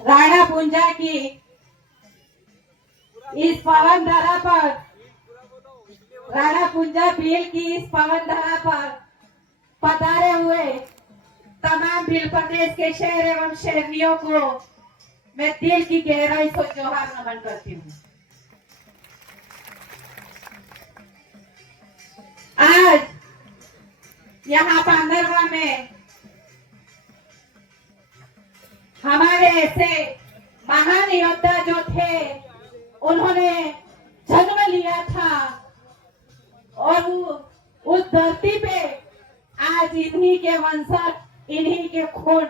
राणा पुंजा की इस पवन धरा पर, राणा पुंजा भील की इस पवन धरा पर पधारे हुए तमाम भील प्रदेश के शहर एवं शहरियों को मैं दिल की गहराई से जोहार नमन करती हूँ। आज यहाँ पांडरवा में हमारे ऐसे महान योद्धा जो थे, उन्होंने जन्म लिया था और उस धरती पे आज इन्हीं के वंशज, इन्हीं के खून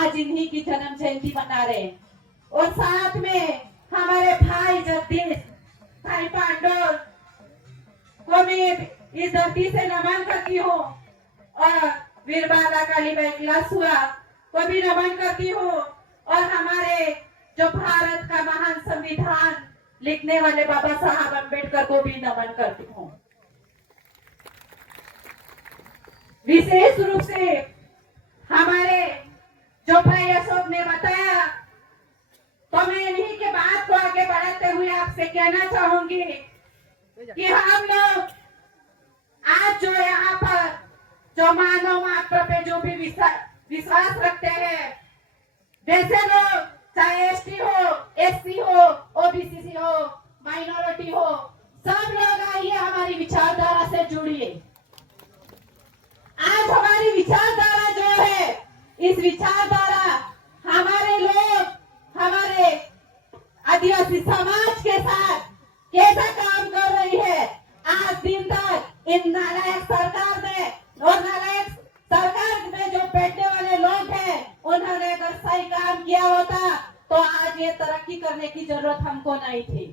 आज इन्हीं की जन्म जयंती मना रहे हैं। और साथ में हमारे भाई जगदीश, भाई पांडुर को मैं इस धरती से नमन करती हूँ और वीर बाला कालीबाई क्लासुआ को भी नमन करती हूँ और हमारे जो भारत का महान संविधान लिखने वाले बाबा साहब अम्बेडकर को भी नमन करती हूँ। विशेष रूप से हमारे जो भाई अशोक ने बताया, तो मैं इन्हीं के बात को आगे बढ़ाते हुए आपसे कहना चाहूंगी कि हम लोग आज जो यहाँ पर जो मानव मात्र पे जो भी विश्वास रखते हैं, जैसे लोग चाहे एसटी हो, एससी हो, ओबीसी हो, माइनॉरिटी हो, सब लोग आइए हमारी विचारधारा से जुड़िए। आज हमारी विचारधारा जो है, इस विचारधारा हमारे लोग, हमारे आदिवासी समाज के साथ कैसा काम कर रही है। आज दिन तक इन नालायक सरकार ने और नालायक सरकार में जो बैठने वाले लोग हैं, उन्होंने अगर सही काम किया होता तो आज ये तरक्की करने की जरूरत हमको नहीं थी।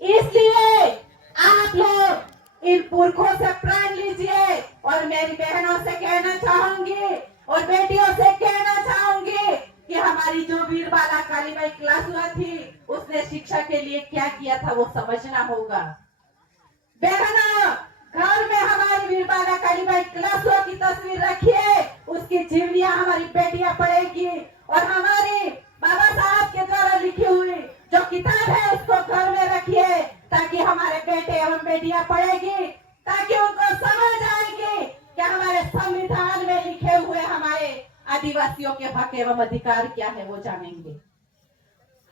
इसलिए आप लोग इन पुरखों से प्रण लीजिए और मेरी बहनों से कहना चाहूंगी और बेटियों से कहना चाहूंगी कि हमारी जो वीर बाला कालीबाई क्लासुआ थी, उसने शिक्षा के लिए क्या किया था वो समझना होगा। बहनों, घर में हमारी वीर बाला कालीबाई क्लासुआ की तस्वीर रखिए, उसकी जीवनियां हमारी बेटियां पढ़ेगी और हमारी बाबा साहब के द्वारा लिखी हुई जो किताब है उसको घर में रखिए, ताकि हमारे बेटे एवं बेटियां पढ़ेगी, ताकि उनको समझ आएगी कि हमारे संविधान में लिखे हुए हमारे आदिवासियों के हक एवं अधिकार क्या है, वो जानेंगे।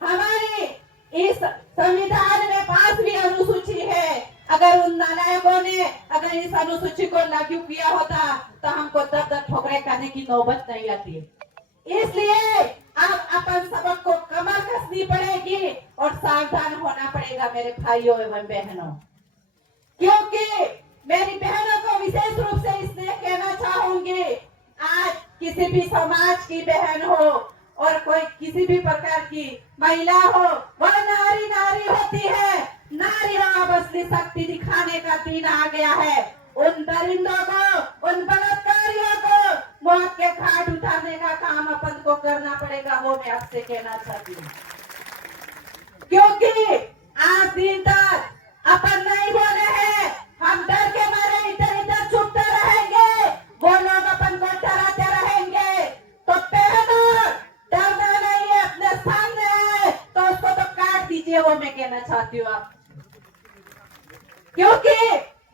हमारी इस संविधान में 5वीं अनुसूची है। अगर उन नालायकों ने अगर इस अनुसूची को लागू किया होता तो हमको दर ठोकरे खाने की नौबत नहीं आती। इसलिए अब अपन सबक को कमर कसनी पड़ेगी और सावधान होना पड़ेगा मेरे भाइयों एवं बहनों, क्योंकि मेरी बहनों को विशेष रूप से इसलिए कहना चाहूंगी, आज किसी भी समाज की बहन हो और कोई किसी भी प्रकार की महिला हो, वह नारी नारी होती है। नारी अब असली शक्ति दिखाने का दिन आ गया है। उन दरिंदों को, उन बलात्कारियों को मौत के घाट उतारने का काम अपन को करना पड़ेगा, वो मैं आपसे कहना चाहती हूँ। क्योंकि आज दिन तक अपन नहीं बोले हैं, हम डर के मारे इधर इधर छुपते रहेंगे, वो लोग अपन को डराते रहेंगे। तो बहनों, डरना नहीं है, अपने सामने है तो उसको तो काट दीजिए, वो मैं कहना चाहती हूँ आप, क्योंकि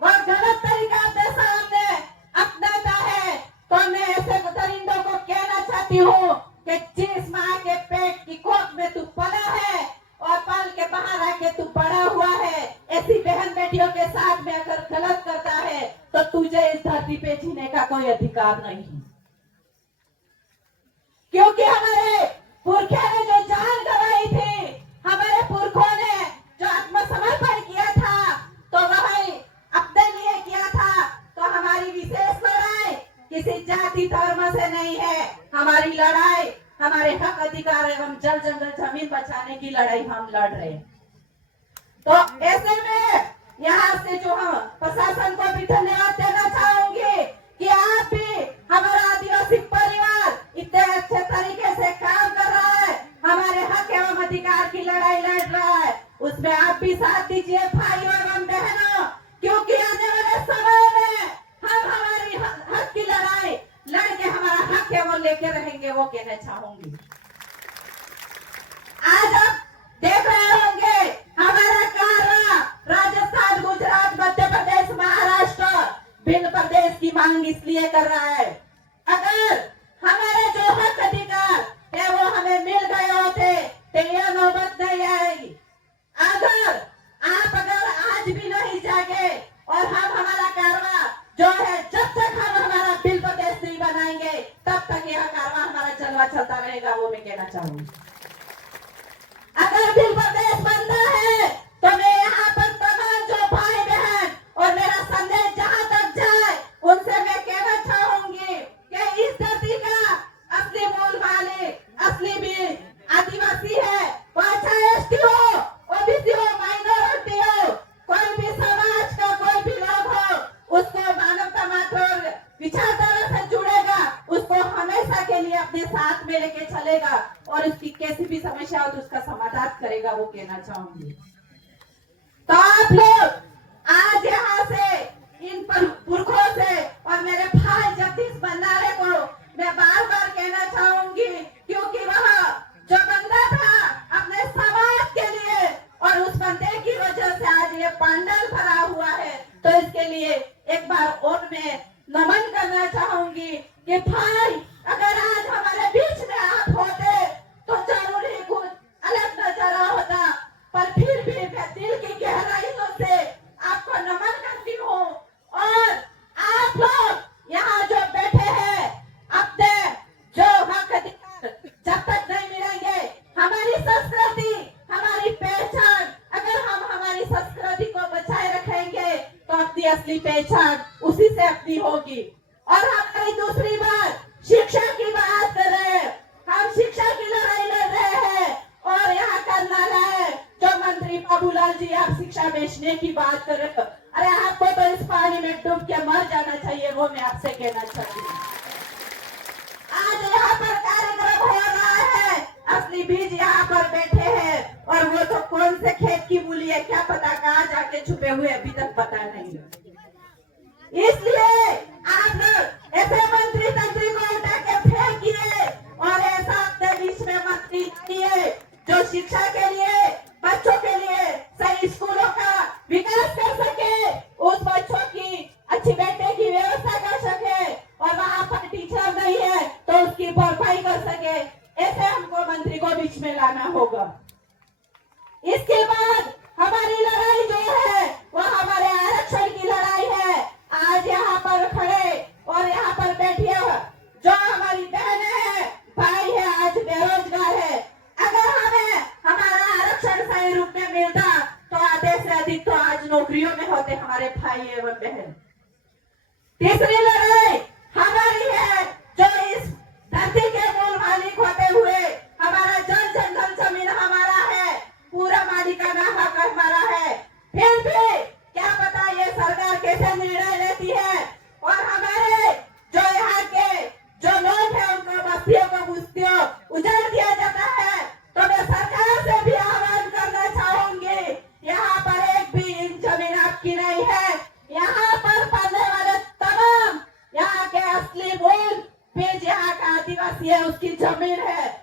वह गलत तरीका अपने सामने अपनाता है। तो मैं ऐसे दरिंदों को कहना चाहती हूँ कि जिस माँ के पेट की कोख में तू पला है और पल के बाहर आके तू बड़ा हुआ है, ऐसी बहन बेटियों के साथ में अगर गलत करता है तो तुझे इस धरती पे जीने का कोई अधिकार नहीं, क्योंकि हमारे पुरखे ने जो जान गंवाई थी, हमारे पुरखों ने जो आत्मसमर्पण किया था, तो वह अपने लिए किया था। तो हमारी विशेष लड़ाई किसी जाति धर्म से नहीं है, हमारी लड़ाई हमारे हक अधिकार एवं जल जंगल जमीन बचाने की लड़ाई हम लड़ रहे हैं। तो ऐसे में यहाँ से जो हम प्रशासन को भी धन्यवाद देना चाहूंगी कि आप भी हमारा आदिवासी परिवार इतने अच्छे तरीके से काम कर रहा है, हमारे हक एवं अधिकार की लड़ाई लड़ रहा है, उसमें आप भी साथ दीजिए भाइयों एवं बहनों, क्योंकि आने वाले समय में हम हमारी हक की लड़ाई लड़के हमारा हक एवं लेके रहेंगे, वो कहना चाहूंगी। आज आप देख रहे होंगे हमारा कार्य राजस्थान, गुजरात, मध्य प्रदेश, महाराष्ट्र भिन्न प्रदेश की मांग इसलिए कर रहा है। अगर हमारे जो हक अधिकार है वो हमें मिल गए होते तो यह नौबत नहीं आएगी। अगर आज भी नहीं जागे और हम हमारा कारवा जो है, जब तक हम हमारा बिल प्रदेश नहीं बनाएंगे तब तक यह कारवा हमारा चलवा चलता रहेगा, वो मैं कहना चाहूंगी। अगर बिल प्रदेश बनता है तो मैं यहाँ पर तमाम जो भाई बहन और मेरा संदेश जहाँ तक जाए उनसे मैं कहना चाहूंगी कि इस धरती का असली मूल मालिक, असली भी आदिवासी है, वह चाहे एसटी हो, ओबीसी हो, माइनॉरिटी हो, कोई भी समाज का कोई भी लोग हो, उसको मानवता मात्र विचारधारा से जुड़ेगा, उसको हमेशा के लिए अपने साथ में लेके चलेगा और उसकी कैसी भी समस्या हो तो उसका समाधान करेगा, वो कहना चाहूंगी। तो आप लोग आज यहाँ से इन पुरखों से और मेरे भाई जगदीश भंडारे को मैं बार बार कहना चाहूंगी, क्योंकि वह जो बंदा था अपने समाज के लिए और उस बंदे की वजह से आज ये पंडाल भरा हुआ है, तो इसके लिए एक बार और मैं नमन करना चाहूंगी कि भाई अगर आज हमारे बीच में आप होते तो जरूर ही कुछ अलग नजारा होता, पर फिर भी मैं दिल की गहराइयों से आपको नमन करती हूँ। और आप लोग यहाँ जो बैठे हैं, अपने जो हक अधिकार जब तक नहीं मिलेंगे, हमारी संस्कृति, हमारी पहचान, अगर हम हमारी संस्कृति को बचाए रखेंगे तो अपनी असली पहचान उसी से अपनी होगी। और हमारी दूसरी बात, शिक्षा की बात कर रहे हैं, हम शिक्षा की लड़ाई लड़ रहे हैं और यहाँ करना है जो मंत्री बाबूलाल जी आप शिक्षा बेचने की बात कर रहे हो, अरे आपको तो इस पानी में डूब के मर जाना चाहिए, वो मैं आपसे कहना चाहती हूँ। आज यहाँ पर कार्यक्रम हो रहा है, असली बीज यहाँ पर बैठे हैं और वो तो कौन से खेत की मूली है क्या पता कहाँ जाके छुपे हुए अभी तक पता नहीं। इसलिए आप लोग ऐसे मंत्री तंत्री को उठा के फेंकिए और ऐसा अपने बीच में मंत्री लाइए जो शिक्षा के लिए, बच्चों के लिए सही स्कूलों का विकास कर सके, उस बच्चों की अच्छी बैठने की व्यवस्था कर सके और वहाँ पर टीचर नहीं है तो उसकी भरपाई कर सके, ऐसे हमको मंत्री को बीच में लाना होगा। इसके बाद हमारी लड़ाई जो है वो हमारे आरक्षण की लड़ाई है। आज यहाँ पर खड़े और यहाँ पर बैठे जो हमारी बहनें हैं, भाई है, आज बेरोजगार है, अगर हमें हमारा आरक्षण सही रूप में मिलता तो आधे से अधिक तो आज नौकरियों में होते हमारे भाई एवं बहन। तीसरी लड़ाई हमारी है जो इस धरती के मूल मालिक होते हुए हमारा जल जंगल जमीन हमारा है, पूरा मालिकाना हक हमारा है, फिर भी क्या पता ये सरकार कैसे निर्णय लेती है और हमारे जो यहाँ के जो लोग हैं उनको बस्तियों को बस्तियों उजाड़ दिया जाता है। तो मैं सरकार से भी आह्वान करना चाहूंगी, यहाँ पर एक भी इंच जमीन आपकी नहीं है, यहाँ पर पढ़ने वाले तमाम यहाँ के असली मूल बीज यहाँ का आदिवासी है, उसकी जमीन है।